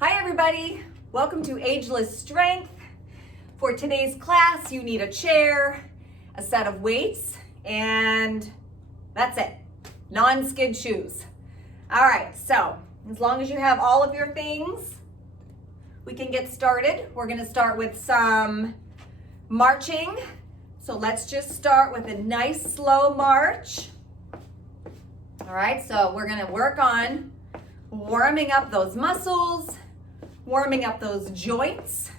Hi everybody, welcome to Ageless Strength. For today's class, you need a chair, a set of weights, and that's it. Non-skid shoes. All right, so as long as you have all of your things, we can get started. We're gonna start with some marching. So let's just start with a nice slow march. All right, so we're gonna work on warming up those muscles, warming up those joints,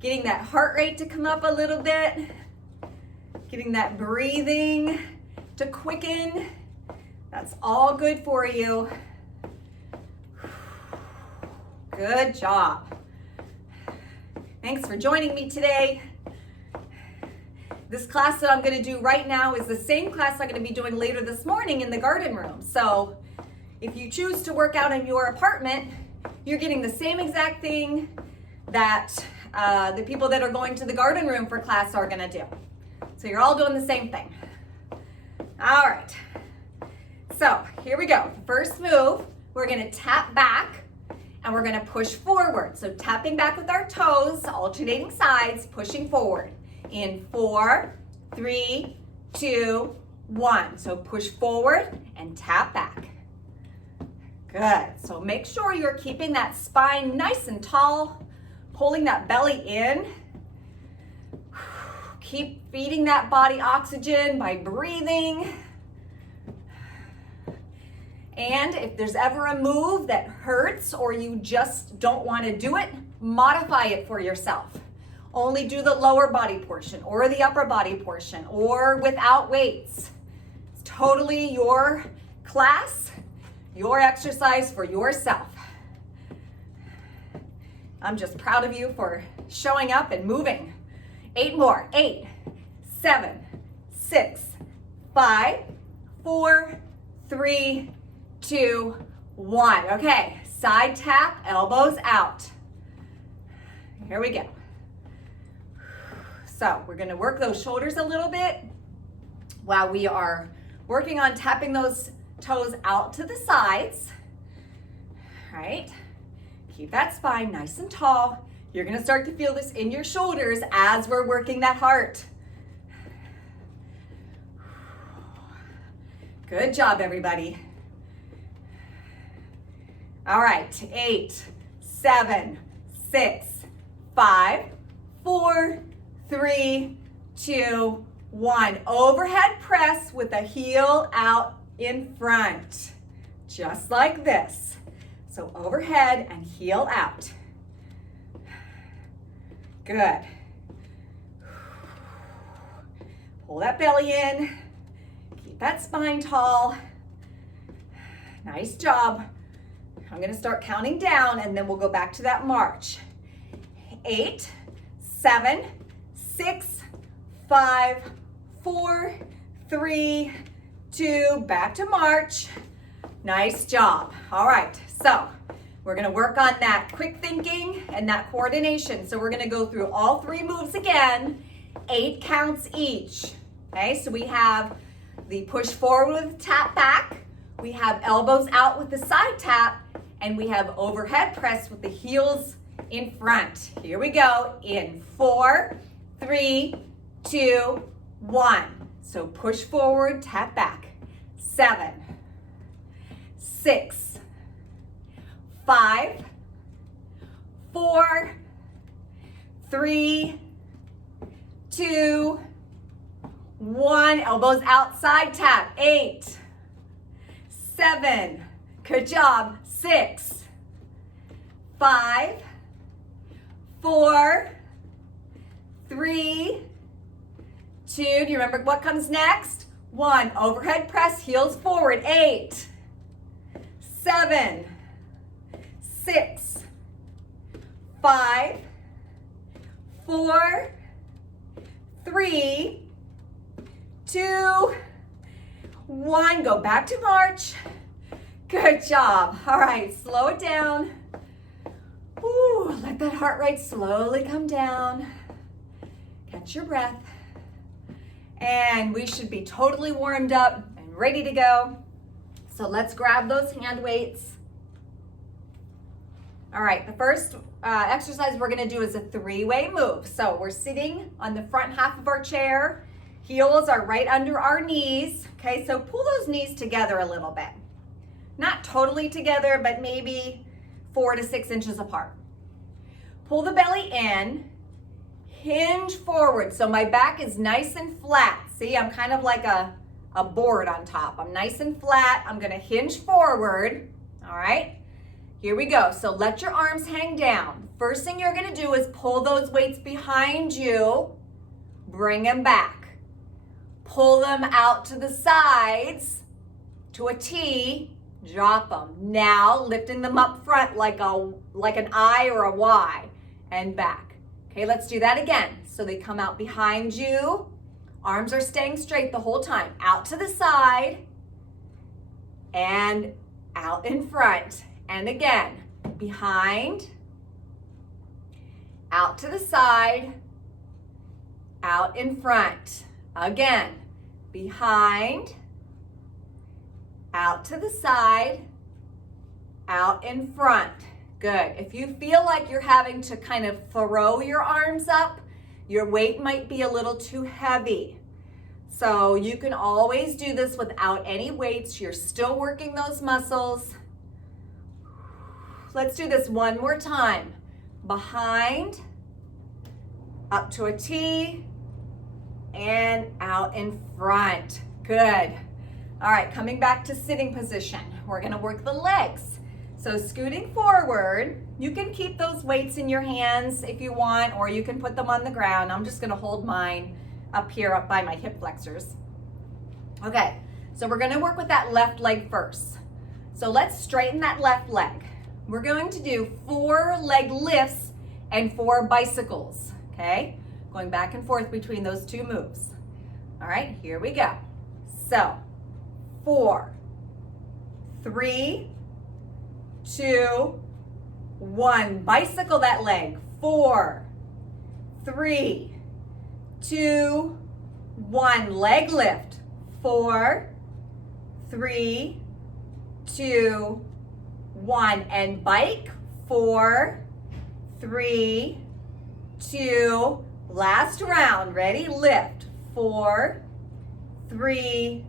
getting that heart rate to come up a little bit, getting that breathing to quicken. That's all good for you. Good job. Thanks for joining me today. This class that I'm going to do right now is the same class I'm going to be doing later this morning in the garden room. So if you choose to work out in your apartment, you're getting the same exact thing that the people that are going to the garden room for class are going to do. So you're all doing the same thing. All right. So here we go. First move, we're going to tap back and we're going to push forward. So tapping back with our toes, alternating sides, pushing forward. In 4, 3, 2, 1. So push forward and tap back. Good. So make sure you're keeping that spine nice and tall, pulling that belly in. Keep feeding that body oxygen by breathing. And if there's ever a move that hurts or you just don't want to do it, modify it for yourself. Only do the lower body portion or the upper body portion or without weights. It's totally your class, your exercise for yourself. I'm just proud of you for showing up and moving. 8 more. 8, 7, 6, 5, 4, 3, 2, 1. Okay, side tap, elbows out. Here we go. So we're going to work those shoulders a little bit while we are working on tapping those toes out to the sides. All right. Keep that spine nice and tall. You're going to start to feel this in your shoulders as we're working that heart. Good job, everybody. All right. 8, 7, 6, 5, 4, 3, 2, 1. Overhead press with the heel out in front. Just like this. So overhead and heel out. Good. Pull that belly in. Keep that spine tall. Nice job. I'm going to start counting down and then we'll go back to that march. 8, 7, 6, 5, 4, 3, 2, back to march. Nice job. All right, so we're gonna work on that quick thinking and that coordination. So we're gonna go through all 3 moves again, 8 counts each. Okay, so we have the push forward with tap back, we have elbows out with the side tap, and we have overhead press with the heels in front. Here we go, in 4, 3, 2, 1. So push forward, tap back. 7, 6, 5, 4, 3, 2, 1. Elbows outside tap. 8, 7. Good job. 6, 5, 4, 3, 2, do you remember what comes next? 1, overhead press, heels forward. 8, 7, 6, 5, 4, 3, 2, 1. Go back to march. Good job. All right, slow it down. Ooh, let that heart rate slowly come down. Catch your breath. And we should be totally warmed up and ready to go. So let's grab those hand weights. All right, the first exercise we're gonna do is a three-way move. So we're sitting on the front half of our chair. Heels are right under our knees. Okay, so pull those knees together a little bit. Not totally together, but maybe 4 to 6 inches apart. Pull the belly in, hinge forward. So my back is nice and flat. See, I'm kind of like a board on top. I'm nice and flat. I'm gonna hinge forward, all right? Here we go. So let your arms hang down. First thing you're gonna do is pull those weights behind you, bring them back. Pull them out to the sides to a T, drop them. Now lifting them up front like an I or a Y and back. Okay, let's do that again. So they come out behind you. Arms are staying straight the whole time. Out to the side and out in front. And again, behind, out to the side, out in front. Again, behind, out to the side, out in front. Good. If you feel like you're having to kind of throw your arms up, your weight might be a little too heavy. So you can always do this without any weights. You're still working those muscles. Let's do this one more time. Behind, up to a T, and out in front. Good. All right, coming back to sitting position. We're gonna work the legs. So scooting forward, you can keep those weights in your hands if you want, or you can put them on the ground. I'm just gonna hold mine up here, up by my hip flexors. Okay, so we're gonna work with that left leg first. So let's straighten that left leg. We're going to do 4 leg lifts and 4 bicycles, okay? Going back and forth between those 2 moves. All right, here we go. So 4, 3, 2, 1. Bicycle that leg. 4, 3, 2, 1. Leg lift. 4, 3, 2, 1. And bike. 4, 3, 2. Last round. Ready? Lift. 4, 3,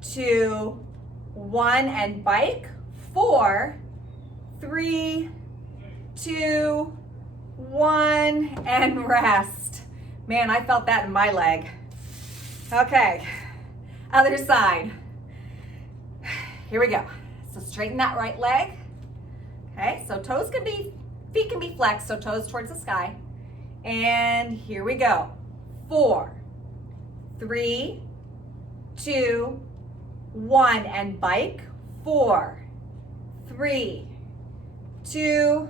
2, 1. And bike. 4, 3, 2, 1, and rest. Man, I felt that in my leg. Okay, other side. Here we go. So straighten that right leg. Okay, so feet can be flexed, so toes towards the sky. And here we go. 4, 3, 2, 1, and bike. 4, 3, 2,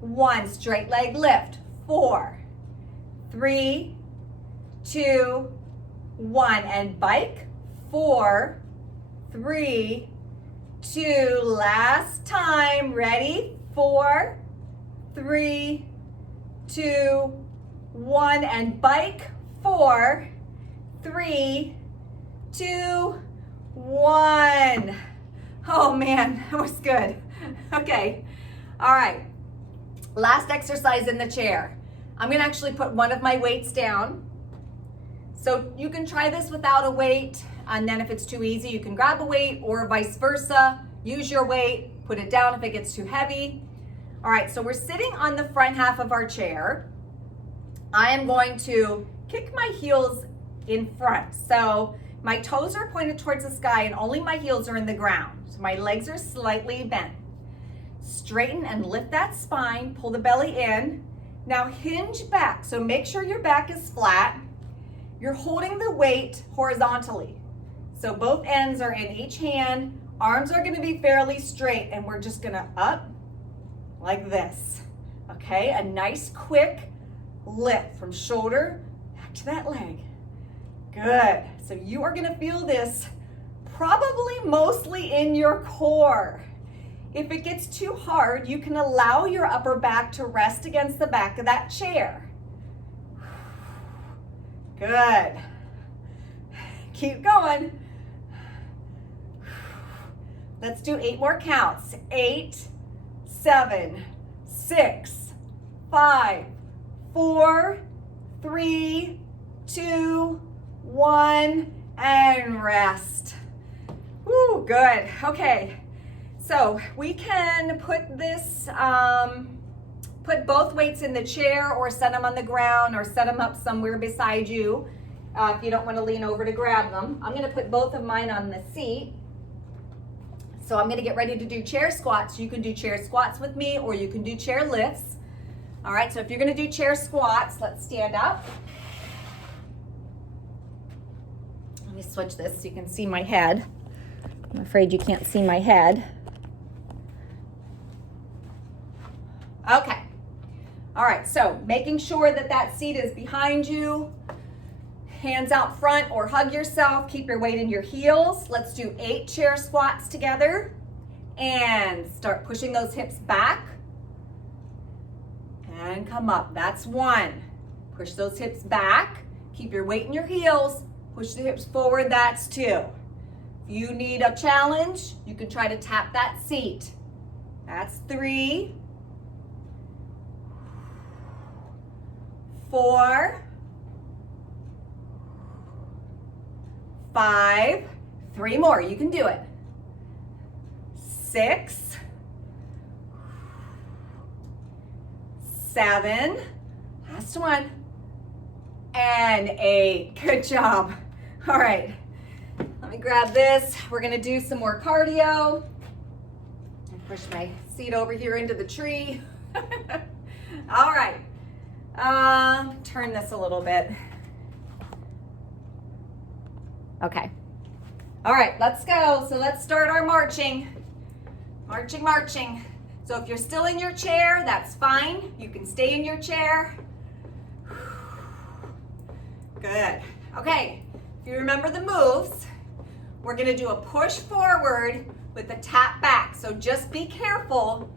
1. Straight leg lift. 4, 3, 2, 1. And bike. 4, 3, 2. Last time. Ready? 4, 3, 2, 1. And bike. 4, 3, 2, 1. Oh man, that was good. Okay, all right. Last exercise in the chair. I'm gonna actually put one of my weights down. So you can try this without a weight, and then if it's too easy, you can grab a weight, or vice versa. Use your weight, put it down if it gets too heavy. All right, so we're sitting on the front half of our chair. I am going to kick my heels in front. So my toes are pointed towards the sky and only my heels are in the ground. So my legs are slightly bent. Straighten and lift that spine, pull the belly in. Now hinge back, so make sure your back is flat. You're holding the weight horizontally. So both ends are in each hand. Arms are gonna be fairly straight, and we're just gonna up like this. Okay, a nice quick lift from shoulder back to that leg. Good, so you are gonna feel this probably mostly in your core. If it gets too hard, you can allow your upper back to rest against the back of that chair. Good. Keep going. Let's do 8 more counts. 8, 7, 6, 5, 4, 3, 2, 1, and rest. Woo, good. Okay, so we can put this, put both weights in the chair or set them on the ground or set them up somewhere beside you if you don't want to lean over to grab them. I'm going to put both of mine on the seat. So I'm going to get ready to do chair squats. You can do chair squats with me or you can do chair lifts. All right, so if you're going to do chair squats, let's stand up. Let me switch this so you can see my head. I'm afraid you can't see my head. Okay. All right, so making sure that that seat is behind you, hands out front or hug yourself, keep your weight in your heels. Let's do 8 chair squats together and start pushing those hips back and come up. That's 1. Push those hips back, keep your weight in your heels, push the hips forward, that's 2. If you need a challenge, you can try to tap that seat. That's 3, 4, 5, 3 more, you can do it. 6, 7, last one, and 8. Good job. All right, let me grab this. We're gonna do some more cardio. Push my seat over here into the tree. All right, turn this a little bit. Okay. All right, let's go. So let's start our marching. Marching, marching. So if you're still in your chair, that's fine. You can stay in your chair. Good. Okay, if you remember the moves, we're gonna do a push forward with a tap back. So just be careful.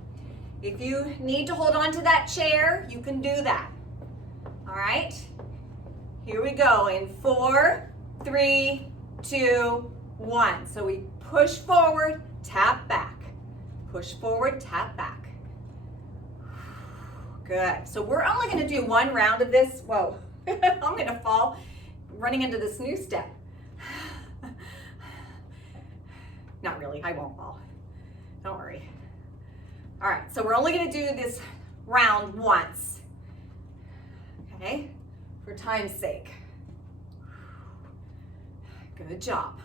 If you need to hold on to that chair, you can do that. All right, here we go in 4, 3, 2, 1. So we push forward, tap back. Push forward, tap back. Good. So we're only going to do 1 round of this. Whoa, I'm going to fall running into this new step. Not really, I won't fall. Don't worry. All right, so we're only going to do this round once. Okay, for time's sake. Good job.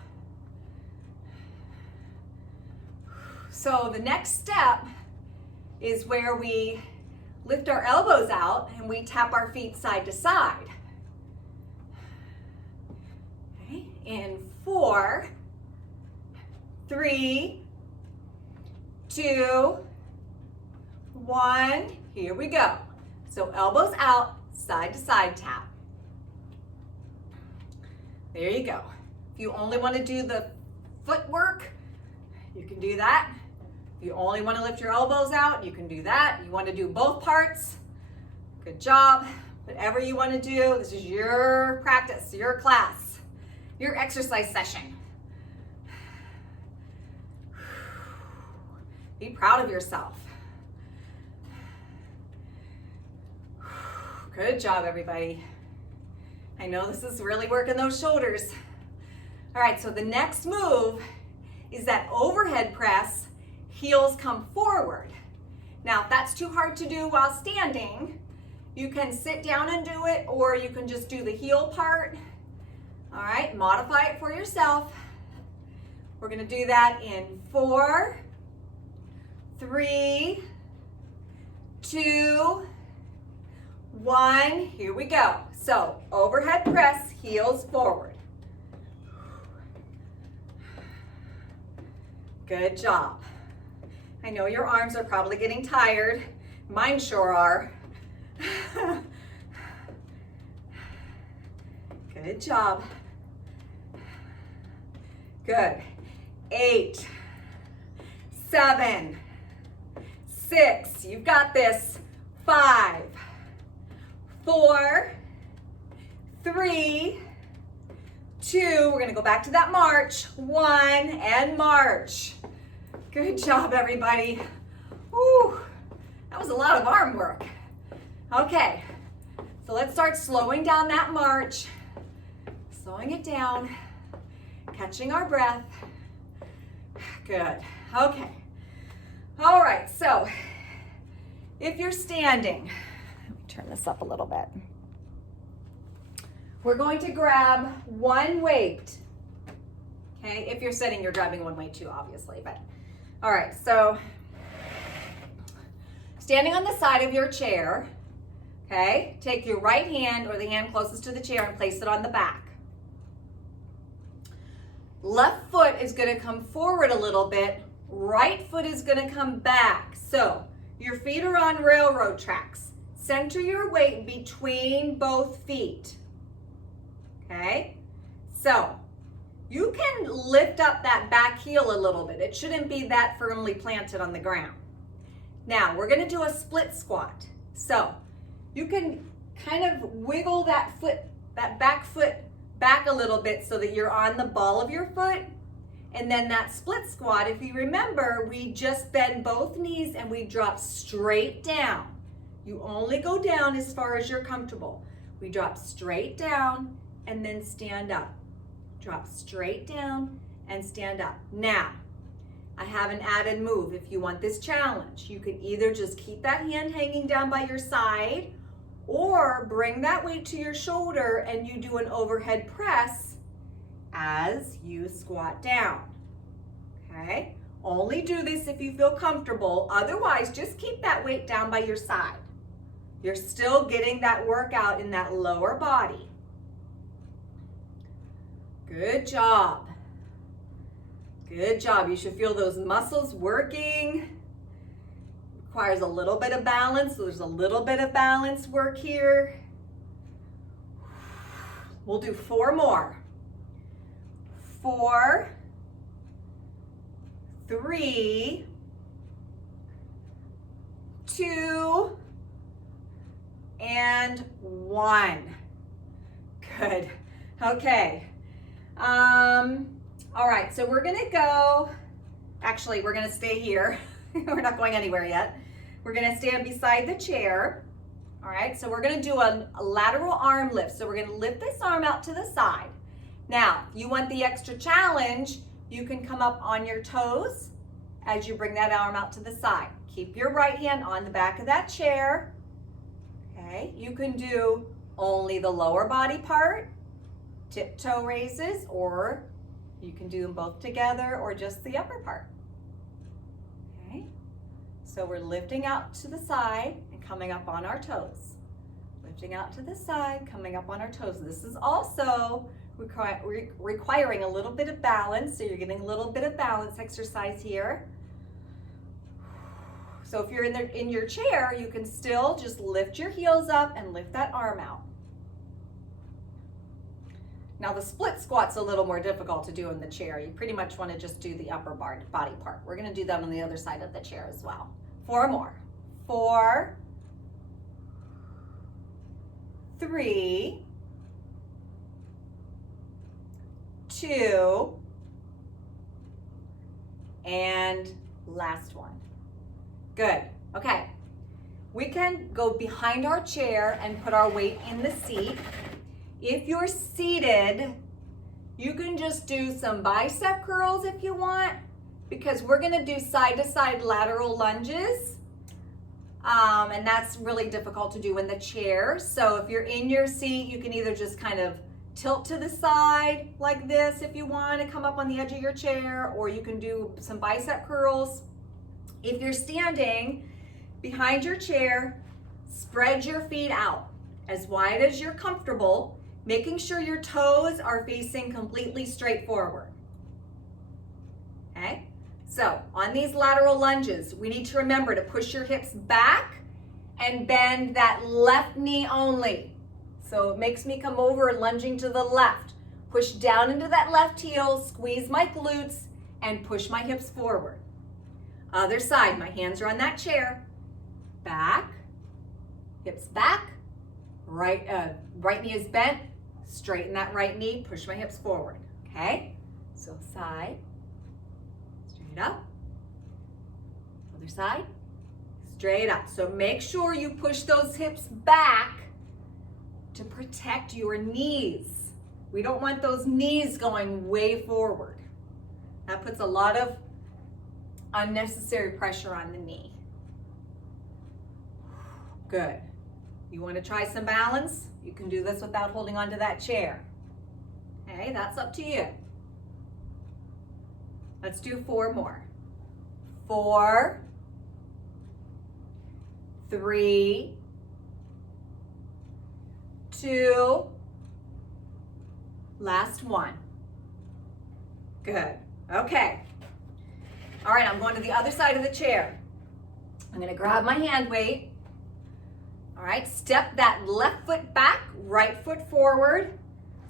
So the next step is where we lift our elbows out and we tap our feet side to side. Okay, in 4, 3, 2, 1, here we go. So elbows out, side to side tap. There you go. If you only want to do the footwork, you can do that. If you only want to lift your elbows out, you can do that. You want to do both parts, good job. Whatever you want to do, this is your practice, your class, your exercise session. Be proud of yourself. Good job, everybody. I know this is really working those shoulders. All right, so the next move is that overhead press, heels come forward. Now, if that's too hard to do while standing, you can sit down and do it, or you can just do the heel part. All right, modify it for yourself. We're gonna do that in 4, 3, 2, 1, here we go. So overhead press, heels forward. Good job. I know your arms are probably getting tired. Mine sure are. Good job. Good. 8, 7, 6, you've got this. 5, 4, 3, 2, we're gonna go back to that march. 1, and march. Good job, everybody. Woo. That was a lot of arm work. Okay, so let's start slowing down that march. Slowing it down, catching our breath. Good, okay. All right, so if you're standing, let me turn this up a little bit. We're going to grab one weight. Okay, if you're sitting, you're grabbing one weight too, obviously, but all right, so standing on the side of your chair, okay, take your right hand or the hand closest to the chair and place it on the back. Left foot is going to come forward a little bit, right foot is going to come back. So your feet are on railroad tracks. Center your weight between both feet. Okay, so you can lift up that back heel a little bit. It shouldn't be that firmly planted on the ground. Now we're going to do a split squat. So you can kind of wiggle that foot, that back foot back a little bit so that you're on the ball of your foot. And then that split squat, if you remember, we just bend both knees and we drop straight down. You only go down as far as you're comfortable. We drop straight down and then stand up. Drop straight down and stand up. Now, I have an added move. If you want this challenge, you can either just keep that hand hanging down by your side or bring that weight to your shoulder and you do an overhead press as you squat down. Okay? Only do this if you feel comfortable. Otherwise, just keep that weight down by your side. You're still getting that workout in that lower body. Good job. Good job. You should feel those muscles working. Requires a little bit of balance, so there's a little bit of balance work here. We'll do 4 more. 4, 3, 2, and 1. Good. Okay. All right, so we're gonna go, actually, we're gonna stay here. We're not going anywhere yet. We're gonna stand beside the chair. All right, so we're gonna do a lateral arm lift. So we're gonna lift this arm out to the side. Now, you want the extra challenge, you can come up on your toes as you bring that arm out to the side. Keep your right hand on the back of that chair. Okay, you can do only the lower body part, tiptoe raises, or you can do them both together or just the upper part. Okay, so we're lifting out to the side and coming up on our toes. Lifting out to the side, coming up on our toes. This is also requiring a little bit of balance, so you're getting a little bit of balance exercise here. So if you're in your chair, you can still just lift your heels up and lift that arm out. Now the split squat's a little more difficult to do in the chair. You pretty much want to just do the upper body part. We're going to do that on the other side of the chair as well. 4 more. 4, 3, 2, and last one. Good. Okay. We can go behind our chair and put our weight in the seat. If you're seated, you can just do some bicep curls if you want, because we're going to do side-to-side lateral lunges. And that's really difficult to do in the chair. So if you're in your seat, you can either just kind of tilt to the side like this if you want to come up on the edge of your chair, or you can do some bicep curls. If you're standing behind your chair, spread your feet out as wide as you're comfortable, making sure your toes are facing completely straight forward. Okay? So on these lateral lunges, we need to remember to push your hips back and bend that left knee only. So it makes me come over and lunging to the left. Push down into that left heel, squeeze my glutes, and push my hips forward. Other side, my hands are on that chair. Back, hips back, right knee is bent, straighten that right knee, push my hips forward, okay? So side, straight up, other side, straight up. So make sure you push those hips back to protect your knees. We don't want those knees going way forward. That puts a lot of unnecessary pressure on the knee. Good. You want to try some balance? You can do this without holding onto that chair. Okay, that's up to you. Let's do 4 more. 4, 3, 2, last 1. Good. Okay. All right, I'm going to the other side of the chair. I'm going to grab my hand weight. All right, step that left foot back, right foot forward.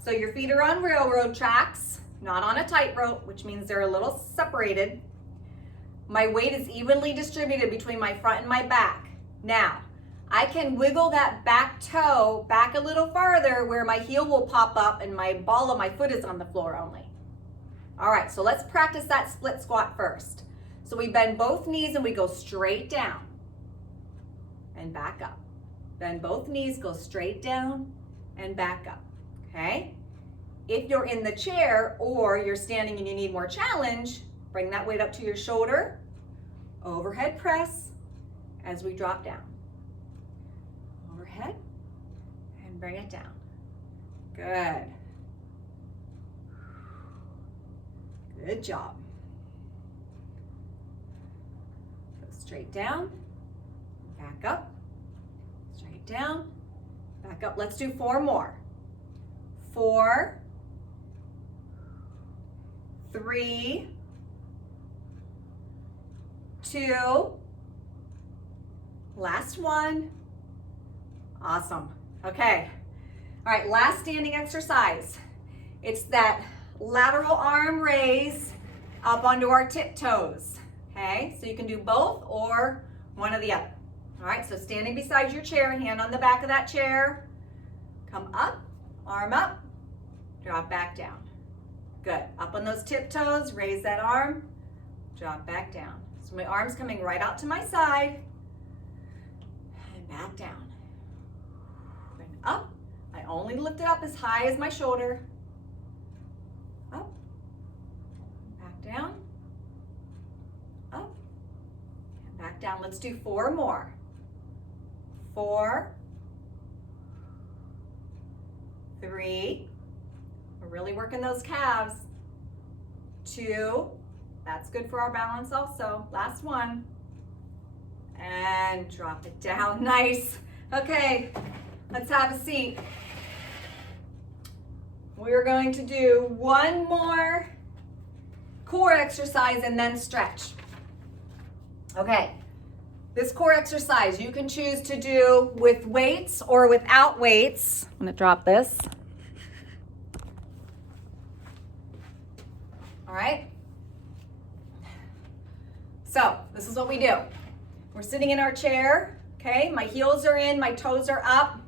So your feet are on railroad tracks, not on a tightrope, which means they're a little separated. My weight is evenly distributed between my front and my back. Now, I can wiggle that back toe back a little farther where my heel will pop up and my ball of my foot is on the floor only. All right, so let's practice that split squat first. So we bend both knees and we go straight down and back up. Bend both knees, go straight down and back up, okay? If you're in the chair or you're standing and you need more challenge, bring that weight up to your shoulder, overhead press as we drop down. Overhead and bring it down. Good. Good job. Go straight down, back up, straight down, back up. Let's do 4 more. 4, 3, 2, last 1. Awesome. Okay. All right, last standing exercise. It's that lateral arm raise up onto our tiptoes. Okay, so you can do both or one or the other. All right, so standing beside your chair, hand on the back of that chair, come up, arm up, drop back down. Good. Up on those tiptoes, raise that arm, drop back down. So my arm's coming right out to my side and back down. And up. I only lift it up as high as my shoulder. Up. Back down. Up. And back down. Let's do 4 more. 4, 3, we're really working those calves. 2, that's good for our balance also. Last 1. And drop it down, nice. Okay, let's have a seat. We're going to do 1 more core exercise and then stretch. Okay. This core exercise you can choose to do with weights or without weights. I'm gonna drop this. All right. So this is what we do. We're sitting in our chair, okay? My heels are in, my toes are up.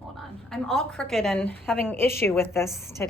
Hold on, I'm all crooked and having issue with this today.